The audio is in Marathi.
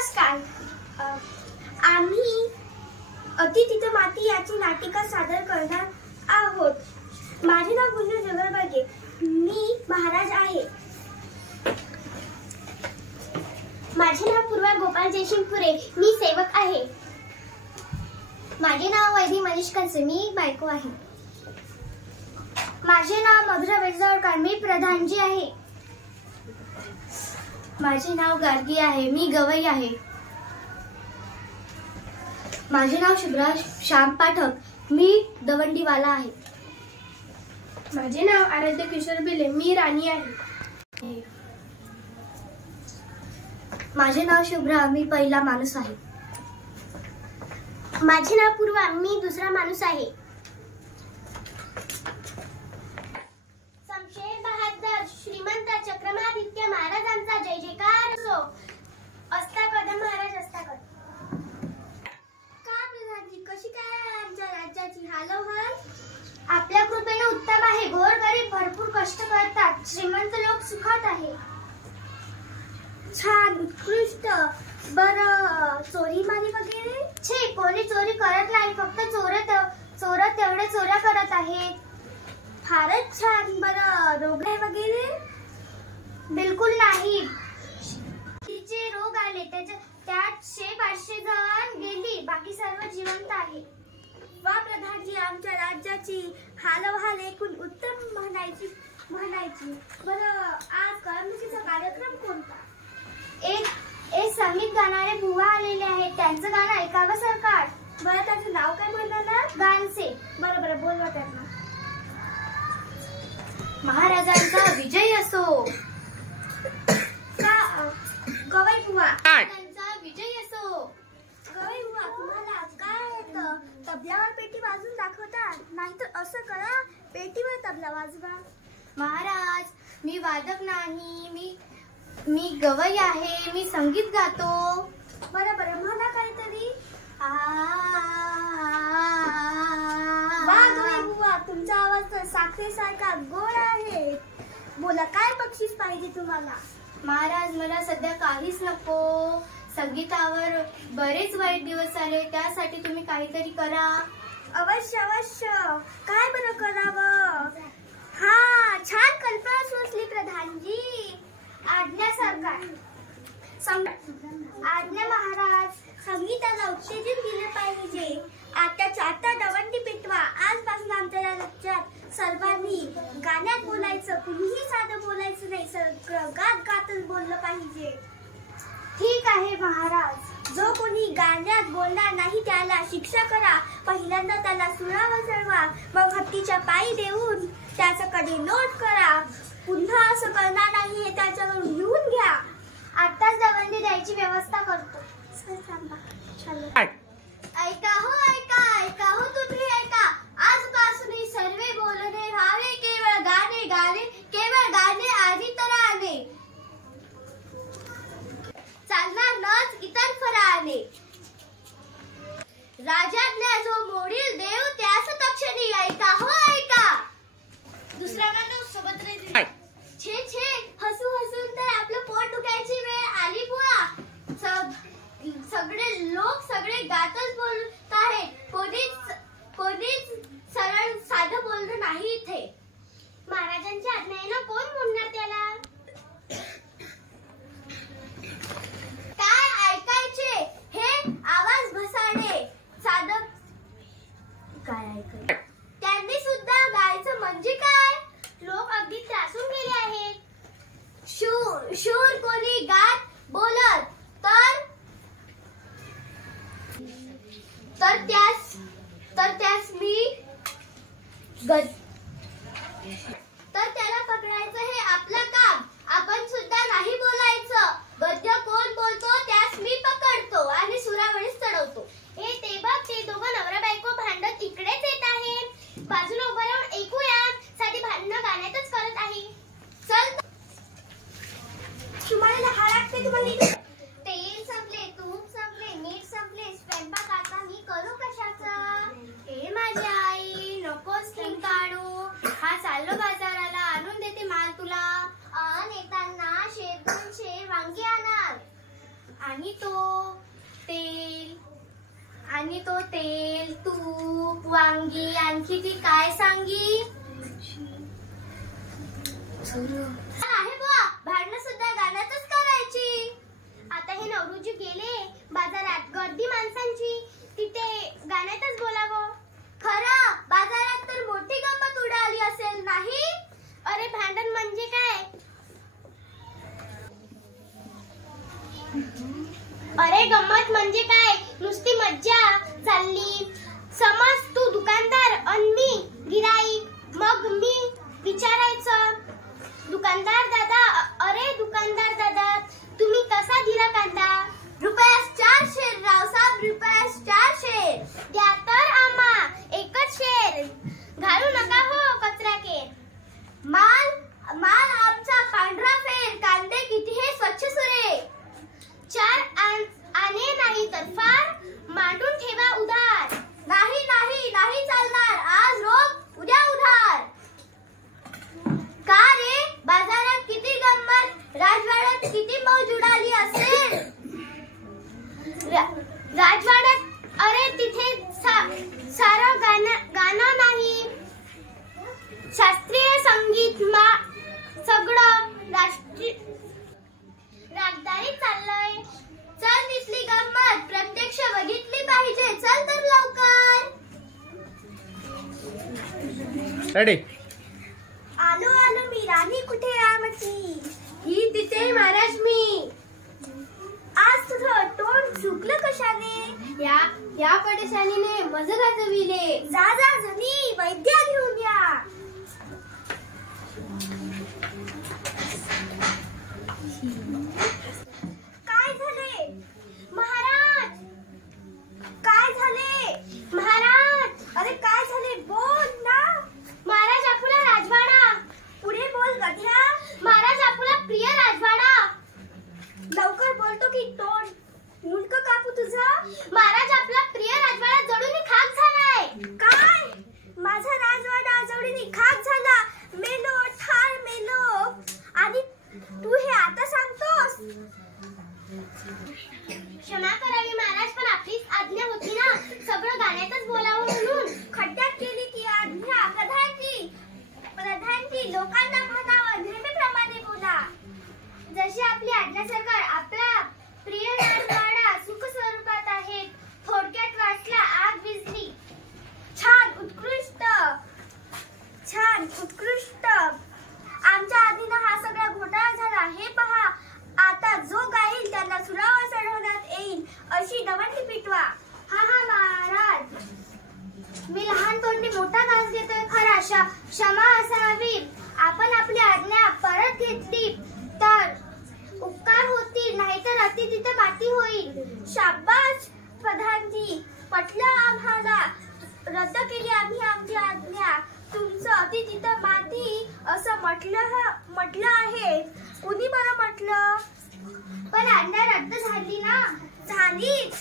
नमस्कार. आम्ही अति तिथं माती याची नाटिका सादर करणार आहोत. माझे नाव गुंजन जगरबागे. मी महाराज आहे. माझे नाव पूर्वा गोपाल जयसिंगपुरे. मी सेवक आहे. माझे नाव वैदी मनीष कंसे. मी बायको आहे. माझे नाव मधुरा वेजवळकर. मी प्रधानजी आहे. माझे नाव गार्गी आहे. मी गवई आहे. माझे नाव शुभ्रा श्याम पाठक. मी दवंडीवाला आहे. माझे नाव आराध्य किशोर बिले. मी राणी आहे. माझे नाव शुभ्रा. मी पहिला माणूस आहे. माझे नाव पूर्वा. मी दुसरा माणूस आहे. शमशेर बहादर श्रीमंत चक्रमादित्य महाराजांचा जय जयकार असो. असता कदम महाराज असता कदम. का प्रधानजी, कशी काय आमच्या राज्याची हालचाल? आपल्या कृपेने उत्तम आहे. गोरगरीब भरपूर कष्ट करतात. श्रीमंत लोक सुखात आहे. छान, उत्कृष्ट. बरं, चोरी मारी वगैरे? छे, कोणी चोरी करत नाही. फक्त चोर तेवढे चोऱ्या करत आहेत. फारच छान. बरं, रोगराई वगैरे? बिलकुल नाही. तिचे रोग आले, त्यात 100-500 जण गेली. बाकी सर्व जिवंत आहे. वा प्रधानजी, आमच्या राज्याची हालचाल ऐकून उत्तम म्हणायची. बरं, आज करमणुकीचा कार्यक्रम कोणता? एक संगीत गाणारे बुवा आलेले आहेत. त्यांचं गाणं ऐकावं सरकार. बरं, त्याचं नाव काय म्हणणार? गानसे. बरं, बोलवा त्यांना. महाराजांचा विजय असो. गवई बुवा, त्यांचा विजय असो. गवई बुवा, तुम्हाला काय येतं? तबल्यावर पेटी वाजून दाखवता? नाहीतर असं करा, पेटीवर तबला वाजवा. महाराज, मी वादक नाही. मी गवई आहे. मी संगीत गातो. बरं, म्हणा काहीतरी. वा गवई बुवा, तुमचा आवाज तर साखरेसारखा गोड आहे. बोला, काय बक्षीस पाहिजे तुम्हाला? महाराज, मला सध्या काहीच नको. संगीतावर बरेच वाईट दिवस आले. त्यासाठी तुम्ही काहीतरी करा. अवश्य. काय बरं करावं? हा, छान कल्पना सुचली प्रधानजी. आज्ञा सरकार. आज्ञा महाराज. संगीताला उत्तेजन दिले पाहिजे. आता दवंडी पेटवा. आजपासून आमच्या राज्यात सर्वांनी गाण्यात बोलायचं. कुणीही साधं बोलायचं नाही. सगळं गातच बोललं पाहिजे. ठीक आहे महाराज. जो कोणी गाण्यात बोलणार नाही त्याला शिक्षा करा. पहिल्यांदा त्याला सुळावर चढवा. मग हत्तीच्या पायी देऊन त्याच्याकडे नोट करा. पुन्हा असं करणार नाही हे त्याच्याकडून लिहून घ्या. आताच दवंडी द्यायची व्यवस्था करतो. ऐका हो तुम्ही ऐका. आजपासून सर्वे बोलणे व्हावे. केवळ गाणे केवळ गाणे आधी तराने. चालणार नच इतर फराने. राजाज्ञा जो मोडील देव त्यास तक्षणी. ऐका हो ऐका. दुसरा गाणं सोबत राहील. छे हसून तर आपलं पोट दुखायची वेळ आली बुवा. सगळे लोक गातच बोलत आहेत. कोणीच सरळ साधं बोलणं नाही इथे. महाराजांच्या आज्ञेनं कोण म्हणणार त्याला? काय ऐकायचे हे आवाज भसाडे. साधं काय ऐकायचं? त्यांनी सुद्धा गायचं म्हणजे काय? लोक अगदी त्रासून गेले आहेत. शूर कोणी गात बोलत तर त्यास मी तर त्याला पकडायचं हे आपलं काम. आपण सुद्धा नाही बोलायचं. गद्य कोण बोलतो त्यास मी पकडतो आणि सुरावळीस चढवतो. ते बघ, ते दोघं नवरा बायको भांडत इकडेच येत आहे. बाजूला उभं राहून ऐकूया. साधी भांडणं गाण्यातच करत आहे. चल, तुम्हाला हा लागते. तुम्हाला तेल संपले, तूप संपले, मीठ संपले. स्वयंपाक आता मी करू कशाचा? हे माझी आई, नकोच काढू. तो तेल, तूप, वांगी, आणखी ती काय सांगी? आहे बुवा, भांडणं सुद्धा गाण्यातच करायची. आता हे नवरोजी गेले बाजारात, गर्दी माणसांची, तिथे गाण्यातच बोलावं. खरं बाजारात तर मोठी गंमत उडाली असेल नाही? अरे भांडण म्हणजे काय? अरे गंमत म्हणजे काय? नुसती मज्जा चालली. समज तू दुकानदार आणि मी गिराईक. मग मी विचारायचं, दुकानदार दादा, अरे दुकानदार दादा, तुम्ही कसा दिला कांदा? ₹4 शेर रावसाहेब, ₹4 शेर. द्या तर आम्हा एकच शेर, घालू नका हो कचरा केर. माल आमचा पांढरा फेर, कांदे किती हे स्वच्छ सुरे. 4 आणे नाही तर फार, मांडून ठेवा उधार. नाही नाही नाही चालणार, आज रोख उद्या उधार. का रे बाजारात किती गंमत, राजवाड्यात किती मौज उडाली असेल. राजवाड्यात अरे तिथे सारं गाणं नाही, शास्त्रीय संगीत सगळं रागदारी चाललंय. चल दिसली गंमत, प्रत्यक्ष बघितली पाहिजे, चल तर लवकर. आलो मी, राणी कुठे रामची? ही तिथे महाराज मी. आज तुझं तोंड सुकलं कशाने? या परेशानीने मज गाजविले. जा जणी, वैद्या घेऊन या. काय झाले महाराज? काय झाले महाराज? अरे काय झाले, बोल ना. महाराज आपला राजवाडा. पुढे बोल गध्या. महाराज आपला प्रिय राजवाडा. लवकर बोलतो की तोंड मुंडक कापू तुझं. महाराज आपला प्रिय राजवाडा जळून खाक झालाय. काय? माझा राजवाडा जळून खाक झाला? मेलो, ठार मेलो. आणि तू हे आता सांगतोस? क्षमा करावी महाराज, पण आपलीच आज्ञा होती ना, सगळं गाण्यातच बोलावं म्हणून. खड्ड्यात केली ती आज्ञा प्रधानची, लोकांना म्हणावं नेहमीप्रमाणे बोला. जशी आपली आज्ञा सरकार, आपला प्रिय राजवाडा सुख स्वरूपात आहे. थोडक्यात वाचला, आग विझली. छान उत्कृष्ट. आमच्या आधीनं हा सगळा घोटाळा झाला. हे पहा, आता जो गाईल त्याला सुरावर चढवण्यात येईल, अशी दवंडी पिटवा. हा महाराज, मी लहान तोंडी मोठा घास घेतोय खरा. क्षमा असावी. आपण आपली आज्ञा परत घेतली तर उपकार होतील, नाहीतर अति तिथे माती होईल. शाबास प्रधानजी, पटलं आम्हाला. रद्द केली आम्ही आमची आज्ञा. तुमचं अति तिथं माती असं म्हटलं आहे. कुणी बरं म्हटलं? पण आज्ञा रद्द झाली ना? झालीच.